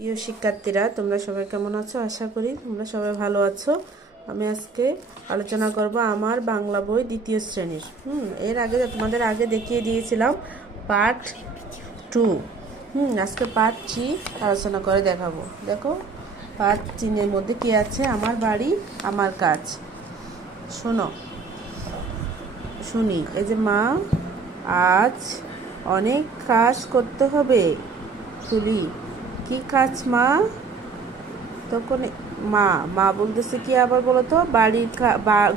প্রিয় শিক্ষার্থীরা, তোমরা সবাই কেমন আছো? আশা করি তোমরা সবাই ভালো আছো। আমি আজকে আলোচনা করব আমার বাংলা বই দ্বিতীয় শ্রেণীর। এর আগে তোমাদের আগে দেখিয়ে দিয়েছিলাম পার্ট 2। আজকে পার্ট 3 আলোচনা করে দেখাবো। দেখো পার্ট 3-এর মধ্যে কি আছে? আমার বাড়ি আমার কাজ। শুনি। এই যে মা, আজ অনেক কাজ করতে হবে। তুলি, কি কাজ মা? তখন মা বলতেছে কি, আবার বলো তো?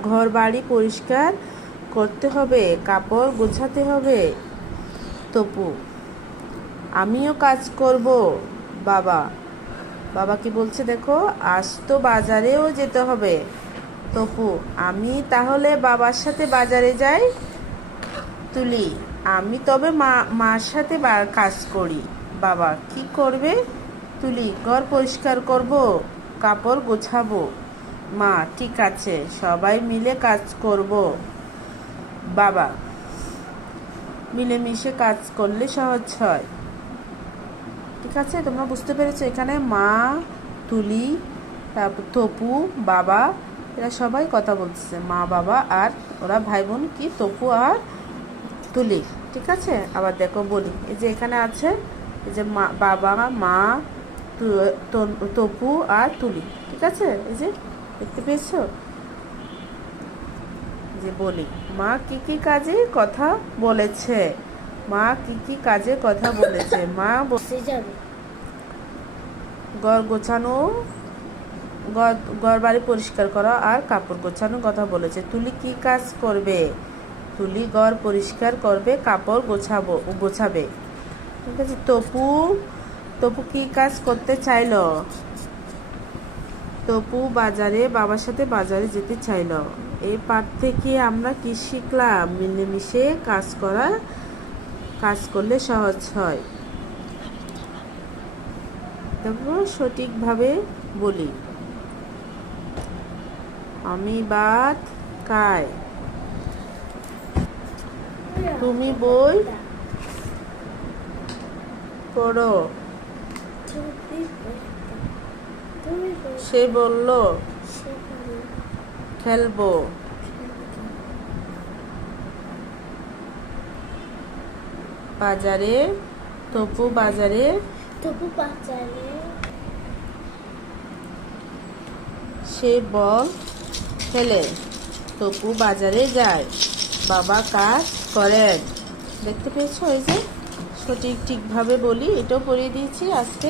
ঘর বাড়ি পরিষ্কার করতে হবে, কাপড় গোছাতে হবে। তপু, আমিও কাজ করব। বাবা কি বলছে দেখো, আজ তো বাজারেও যেতে হবে। তপু, আমি তাহলে বাবার সাথে বাজারে যাই। তুলি, আমি তবে মার সাথে কাজ করি। বাবা, কি করবে? তুলি, ঘর পরিষ্কার করব, কাপড় গোছাবো। মা, ঠিক আছে, সবাই মিলে কাজ করব। বাবা, মিলেমিশে কাজ করলে সহজ হয়। ঠিক আছে, তোমরা বুঝতে পেরেছো? এখানে মা, তুলি, তারপর তপু, বাবা, এরা সবাই কথা বলতেছে। মা, বাবা আর ওরা ভাই বোন কি, তপু আর তুলি। ঠিক আছে, আবার দেখো বলি, এই যে এখানে আছে, এই যে বাবা, মা, তপু আর তুলি। ঠিক আছে, এই যে দেখতে পেয়েছো? যে বলি, মা কি কি কাজে কথা বলেছে? মা কি কি কাজে কথা বলেছে? মা বসে যাবে, ঘর গোছানো, ঘর বাড়ি পরিষ্কার করা আর কাপড় গোছানো কথা বলেছে। তুলি কি কাজ করবে? তুলি ঘর পরিষ্কার করবে, কাপড় গোছাবে। ঠিক আছে। তপু কি কাজ করতে চাইলো? তপু বাবার সাথে বাজারে যেতে চাইলো। এই পাঠ থেকে আমরা কি শিখলাম? মিলেমিশে কাজ করলে সহজ হয়। দেখো সঠিকভাবে বলি। আমি ভাত খাই, তুমি বই পড়ো। সে বলল খেলবো। তপু বাজারে সে বল খেলে। তপু বাজারে যায়, বাবা কাজ করেন। দেখতে পেয়েছো? এই যে ঠিকভাবে বলি, এটাও পড়িয়ে দিয়েছি আজকে।